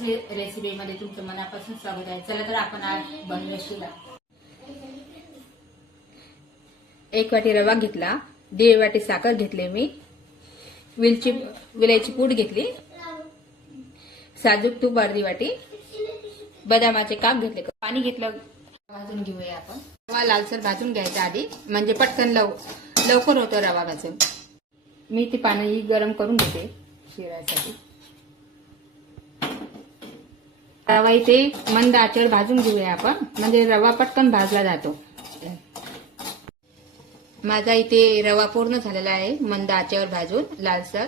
रेसिपीमध्ये तुमचं मनापासून स्वागत आहे. चला तर आपण आज बनवूया शिरा. 1 वाटी रवा घेतला, 1.5 वाटी साखर घेतली, मी विलायची पूड घेतली, साजूक तूप अर्धी वाटी, बदामाचे काप घेतले, पाणी घेतलं. भाजून घेऊया आपण. रवा लालसर भाजून घ्यायचा आधी, म्हणजे पटकन लवकर होतं रवा भाजून. मी ते पाणी गरम करून घेते शिऱ्यासाठी. रवा इथे मंद आचेवर भाजून घेऊया आपण, म्हणजे रवा पटकन भाजला जातो. माझा इथे रवा पूर्ण झालेला आहे मंद आचेवर भाजून लालसर.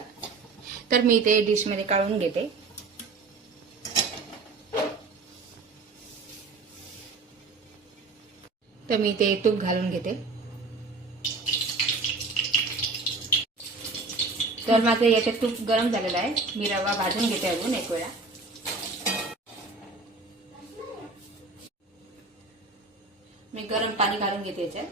तर मी इथे डिश मध्ये काढून घेते. तर मी इथे तूप घालून घेते. तर माझं याच्यात तूप गरम झालेलं आहे. मी रवा भाजून घेते अजून एक वेळा. मी गरम पाणी घालून घेते याच्यात.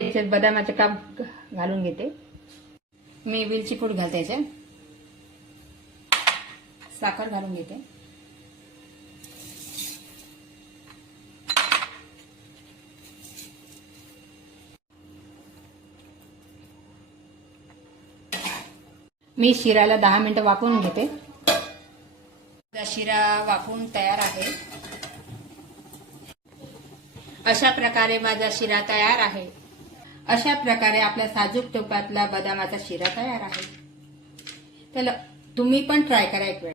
याच्यात बदामाचे काप घालून घेते. मी वेलची पूड घालते याच्यात. साखर घालून घेते. मी शिराला 10 मिनिटं वाफवून घेते. शिरा वाफवून तयार आहे. अशा प्रकारे माझा शिरा तयार आहे. अशा प्रकारे आपल्या साजूक तुपातला बदामाचा शिरा तयार आहे. तर तुम्ही पण ट्राय करा एक वेळ.